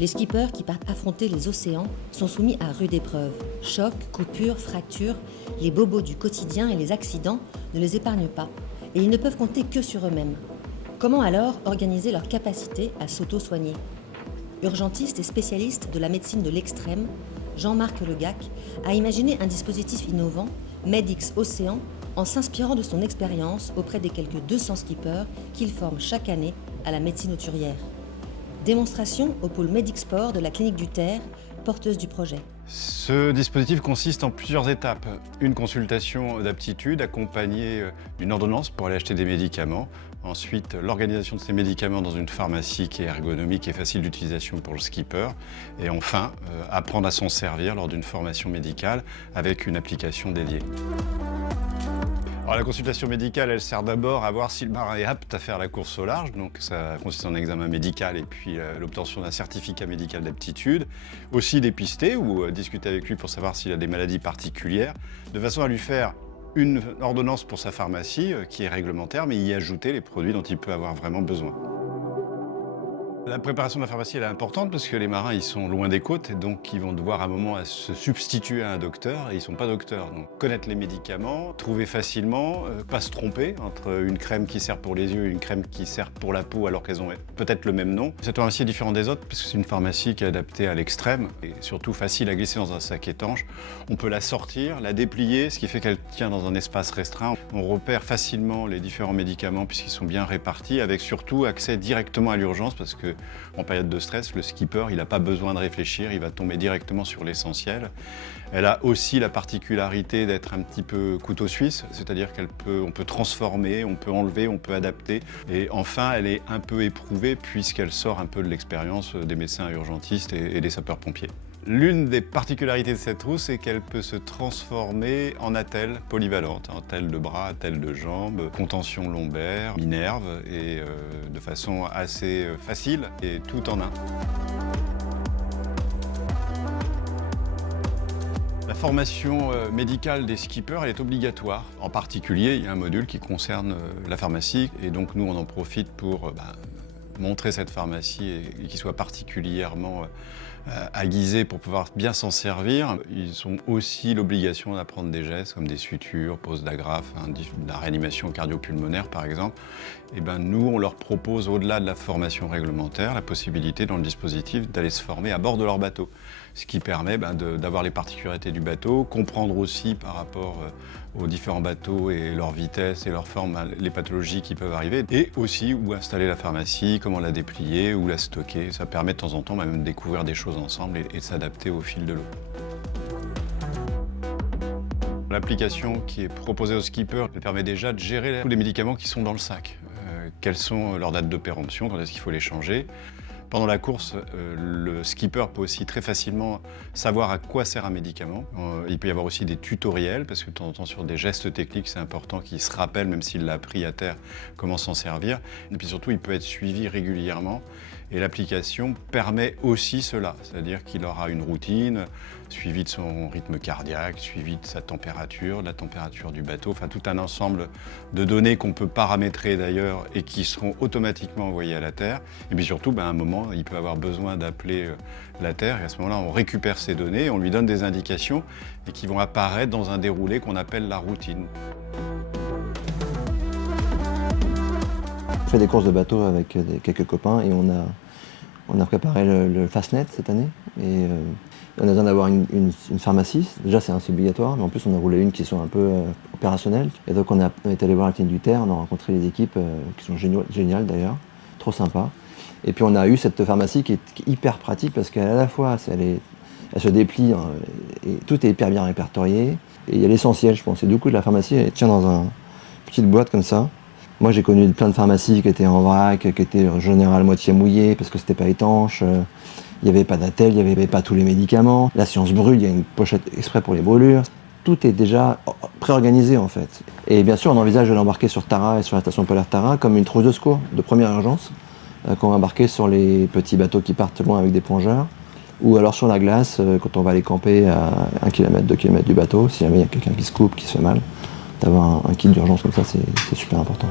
Les skippers qui partent affronter les océans sont soumis à rude épreuve. Chocs, coupures, fractures, les bobos du quotidien et les accidents ne les épargnent pas. Et ils ne peuvent compter que sur eux-mêmes. Comment alors organiser leur capacité à s'auto-soigner ? Urgentiste et spécialiste de la médecine de l'extrême, Jean-Marc Legac a imaginé un dispositif innovant, Medix Océan, en s'inspirant de son expérience auprès des quelques 200 skippers qu'il forme chaque année à la médecine hauturière. Démonstration au pôle Medixport de la clinique du Terre, porteuse du projet. Ce dispositif consiste en plusieurs étapes. Une consultation d'aptitude accompagnée d'une ordonnance pour aller acheter des médicaments. Ensuite, l'organisation de ces médicaments dans une pharmacie qui est ergonomique et facile d'utilisation pour le skipper. Et enfin, apprendre à s'en servir lors d'une formation médicale avec une application dédiée. Alors, la consultation médicale, elle sert d'abord à voir si le marin est apte à faire la course au large. Donc ça consiste en un examen médical et puis l'obtention d'un certificat médical d'aptitude. Aussi dépister ou discuter avec lui pour savoir s'il a des maladies particulières, de façon à lui faire une ordonnance pour sa pharmacie qui est réglementaire, mais y ajouter les produits dont il peut avoir vraiment besoin. La préparation de la pharmacie elle est importante parce que les marins ils sont loin des côtes et donc ils vont devoir à un moment se substituer à un docteur et ils ne sont pas docteurs. Donc connaître les médicaments, trouver facilement, pas se tromper entre une crème qui sert pour les yeux et une crème qui sert pour la peau alors qu'elles ont peut-être le même nom. Cette pharmacie est différente des autres parce que c'est une pharmacie qui est adaptée à l'extrême et surtout facile à glisser dans un sac étanche. On peut la sortir, la déplier, ce qui fait qu'elle tient dans un espace restreint. On repère facilement les différents médicaments puisqu'ils sont bien répartis avec surtout accès directement à l'urgence parce que en période de stress, le skipper, il n'a pas besoin de réfléchir, il va tomber directement sur l'essentiel. Elle a aussi la particularité d'être un petit peu couteau suisse, c'est-à-dire qu'on peut transformer, on peut enlever, on peut adapter. Et enfin, elle est un peu éprouvée puisqu'elle sort un peu de l'expérience des médecins urgentistes et des sapeurs-pompiers. L'une des particularités de cette trousse, c'est qu'elle peut se transformer en attelle polyvalente, attelle de bras, attelle de jambes, contention lombaire, minerve, et de façon assez facile et tout en un. La formation médicale des skippers elle est obligatoire. En particulier, il y a un module qui concerne la pharmacie, et donc nous on en profite pour montrer cette pharmacie et qu'il soit particulièrement aiguisé pour pouvoir bien s'en servir. Ils ont aussi l'obligation d'apprendre des gestes comme des sutures, pose d'agrafe, de la réanimation cardio-pulmonaire par exemple. Et nous, on leur propose au-delà de la formation réglementaire la possibilité dans le dispositif d'aller se former à bord de leur bateau. Ce qui permet d'avoir les particularités du bateau, comprendre aussi par rapport aux différents bateaux et leur vitesse et leur forme, les pathologies qui peuvent arriver, et aussi où installer la pharmacie, comment la déplier, où la stocker. Ça permet de temps en temps même de découvrir des choses ensemble et de s'adapter au fil de l'eau. L'application qui est proposée aux skippers permet déjà de gérer tous les médicaments qui sont dans le sac. Quelles sont leurs dates de péremption, quand est-ce qu'il faut les changer. Pendant la course, le skipper peut aussi très facilement savoir à quoi sert un médicament. Il peut y avoir aussi des tutoriels, parce que de temps en temps, sur des gestes techniques, c'est important qu'il se rappelle, même s'il l'a appris à terre, comment s'en servir. Et puis surtout, il peut être suivi régulièrement. Et l'application permet aussi cela, c'est-à-dire qu'il aura une routine, suivie de son rythme cardiaque, suivie de sa température, de la température du bateau, enfin tout un ensemble de données qu'on peut paramétrer d'ailleurs et qui seront automatiquement envoyées à la Terre. Et puis surtout, à un moment, il peut avoir besoin d'appeler la Terre et à ce moment-là, on récupère ces données, on lui donne des indications et qui vont apparaître dans un déroulé qu'on appelle la routine. On fait des courses de bateau avec quelques copains et on a préparé le Fastnet cette année. Et on a besoin d'avoir une pharmacie. Déjà, c'est obligatoire, mais en plus, on a roulé une qui sont un peu opérationnelles. Et donc, on est allé voir la clinique du Terre, on a rencontré les équipes qui sont géniales d'ailleurs, trop sympa. Et puis, on a eu cette pharmacie qui est hyper pratique parce qu'à la fois, elle se déplie et tout est hyper bien répertorié. Et il y a l'essentiel, je pense. Et du coup, la pharmacie, elle tient dans une petite boîte comme ça. Moi, j'ai connu plein de pharmacies qui étaient en vrac, qui étaient en général moitié mouillées parce que c'était pas étanche. Il n'y avait pas d'attelle, il n'y avait pas tous les médicaments. La science brûle, il y a une pochette exprès pour les brûlures. Tout est déjà pré-organisé en fait. Et bien sûr, on envisage de l'embarquer sur Tara et sur la station polaire Tara comme une trousse de secours de première urgence qu'on va embarquer sur les petits bateaux qui partent loin avec des plongeurs ou alors sur la glace quand on va aller camper à 1 km, 2 km du bateau, si jamais il y a quelqu'un qui se coupe, qui se fait mal. D'avoir un kit d'urgence comme ça, c'est super important.